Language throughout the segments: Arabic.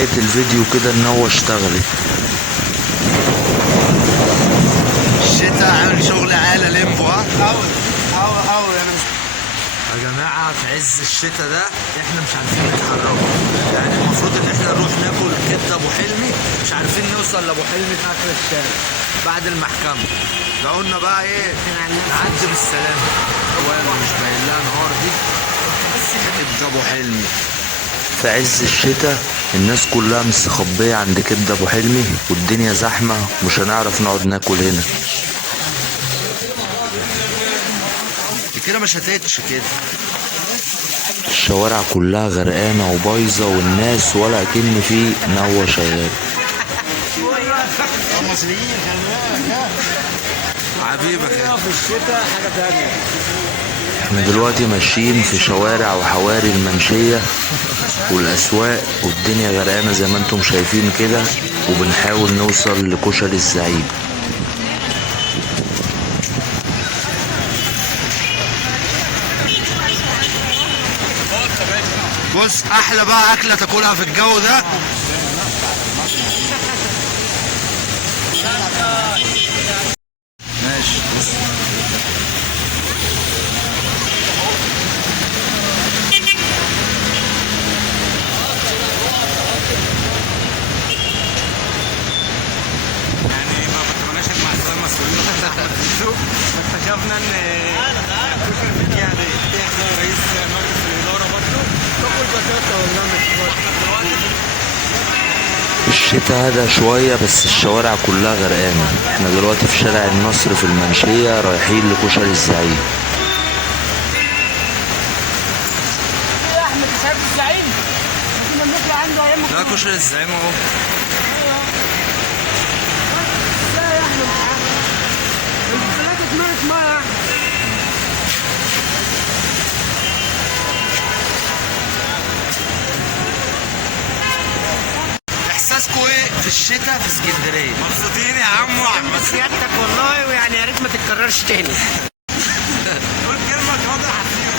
بداية الفيديو كده النوة اشتغلت. الشتا عامل شغل عالة ليمبو. يا جماعة في عز الشتا ده احنا مش عارفين نتحرك، يعني المفروض ان احنا نروح ناكل كبدة ابو حلمي، مش عارفين نوصل لابو حلمي في اخر الشارع بعد المحكمة. قلنا بقى ايه، نعدي بالسلامة. هو مش باين لها نهار دي بس كبدة ابو حلمي في عز الشتا، الناس كلها مستخبية عند كبدة ابو حلمي والدنيا زحمة، مش هنعرف نقعد ناكل هنا كده، مش هتتش كده. الشوارع كلها غرقانة وبايظة والناس ولا كأن في نوة شغالة. المصريين حبيبك في الشتاء حاجة تانية. احنا دلوقتي ماشيين في شوارع وحواري المنشية والأسواق والدنيا غرقانة زي ما انتم شايفين كده، وبنحاول نوصل لكشري الزعيم. بص، احلى بقى اكله تاكلها في الجو ده ماشي. بص يعني ما كناش مع المسؤولين اكتشفنا ان يعني احنا رئيس مجلس الاداره برضه باكل بطاطا والله. الشتا هدى شوية بس الشوارع كلها غرقانة. احنا دلوقتي في شارع النصر في المنشية رايحين لكشري الزعيم. يا احمد شايف الزعيم؟ كنا بنطلع عنده ايام ما لا، كشري الزعيم اهو. لا يا احمد مش عارف. الثلاثة اتملت ميه يا احمد. احساسكم ايه في الشتاء في اسكندريه؟ مبسوطين يا عم وعم سيادتك والله، ويعني يا ريت ما تتكررش تاني. قول كلمه واضحه فيهم.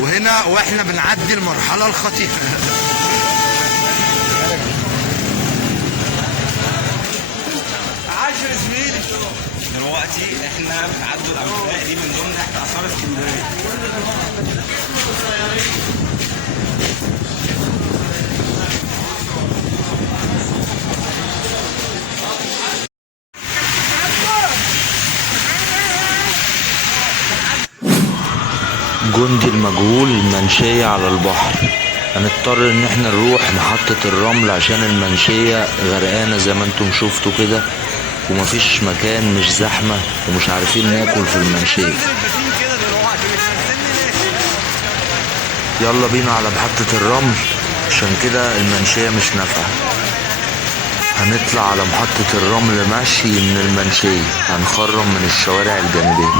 وهنا واحنا بنعدي المرحله الخطيره عاشر زميلي، دلوقتي احنا بنعدوا الانفاق دي من ضمن احنا اثار اسكندريه. جندي المجهول المنشية على البحر، هنضطر ان احنا نروح محطة الرمل عشان المنشية غرقانة زي ما انتم شفتوا كده، ومفيش مكان، مش زحمة ومش عارفين ناكل في المنشية. يلا بينا على محطة الرمل عشان كده المنشية مش نافعة. هنطلع على محطة الرمل مشي من المنشية، هنخرم من الشوارع الجانبية.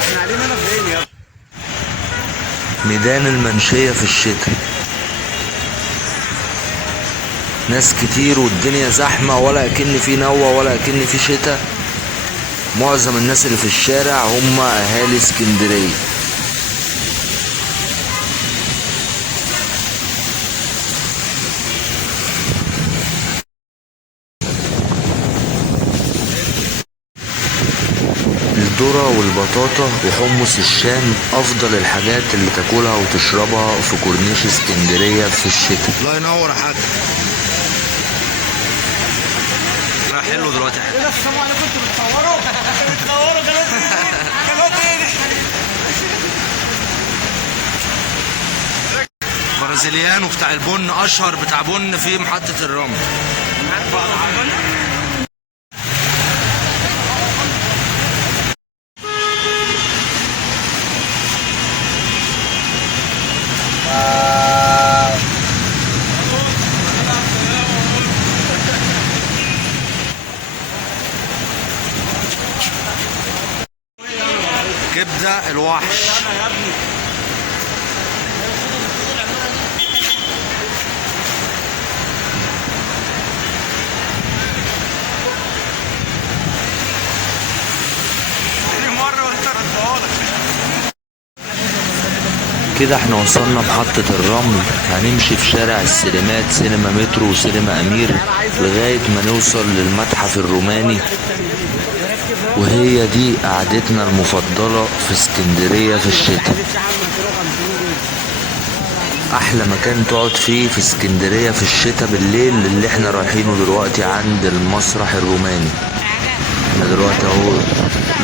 احنا قاعدين هنا فين يا ابني؟ ميدان المنشية في الشتاء ناس كتير والدنيا زحمة، ولا كأن في نوة ولا كأن في شتاء. معظم الناس اللي في الشارع هم أهالي اسكندرية. الذرة والبطاطا وحمص الشام أفضل الحاجات اللي تاكلها وتشربها في كورنيش اسكندرية في الشتاء. الله ينور يا حاج. حلو دلوقتي يا حاج. ايه ده السلام عليكم، انتوا بتصوروا؟ بتصوروا قناة ايه؟ برازيليانو بتاع البن، اشهر بتاع بن في محطه الرمل. كبده الوحش. كده احنا وصلنا محطة الرمل. هنمشي في شارع السينمات، سينما مترو وسينما امير، لغاية ما نوصل للمتحف الروماني. وهي دي قعدتنا المفضلة في اسكندرية في الشتاء. احلى مكان تقعد فيه في اسكندرية في الشتاء بالليل اللي احنا رايحينه دلوقتي عند المسرح الروماني. احنا دلوقتي اهو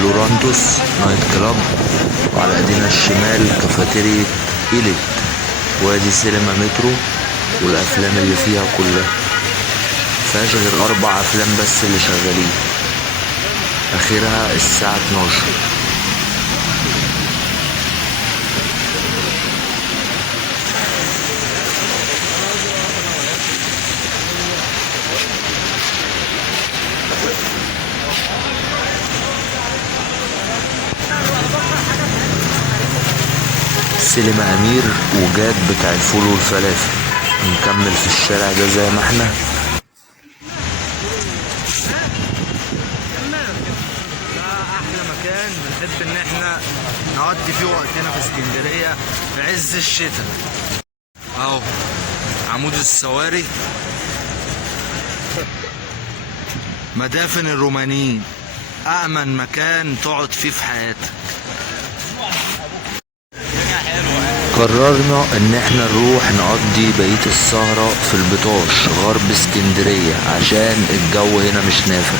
لورانتوس نايت كلاب، وعلى ايدينا الشمال كافيتيريا إيليت، وادي سينما مترو والافلام اللي فيها كلها. مفيهاش غير 4 افلام بس اللي شغالين، اخرها الساعة 12. سينما امير وجاد بتاع الفول والفلافل. نكمل في الشارع ده زي ما احنا. احلى مكان بنحب ان احنا نقضي فيه وقتنا في اسكندريه في عز الشتاء. اهو عمود السواري، مدافن الرومانيين، أأمن مكان تقعد فيه في حياتك. قررنا ان احنا نروح نقضي بقية السهرة في البطاش غرب اسكندرية عشان الجو هنا مش نافع.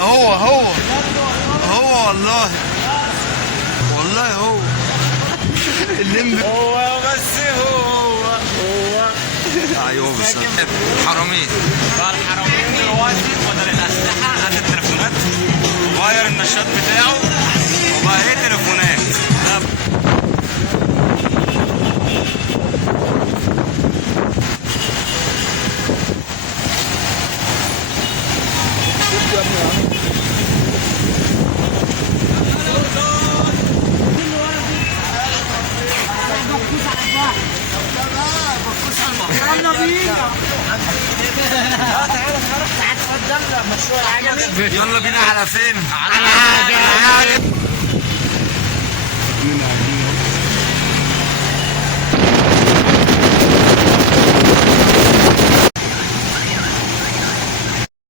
هو والله هو الليمبي هو بس هو ايوه بالظبط. حرامين الحرامين دلوقتي بدل الاسلحه قد التليفونات، غير النشاط بتاعه وبقى ايه تليفونات. يلا بينا على فين؟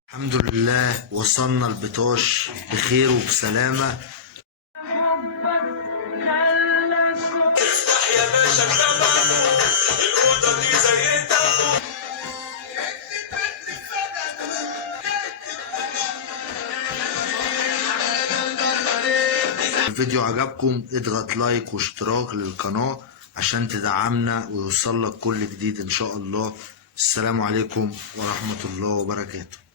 الحمد لله وصلنا البطاش بخير وبسلامة. الفيديو عجبكم اضغط لايك واشتراك للقناة عشان تدعمنا ويوصلك كل جديد ان شاء الله. السلام عليكم ورحمة الله وبركاته.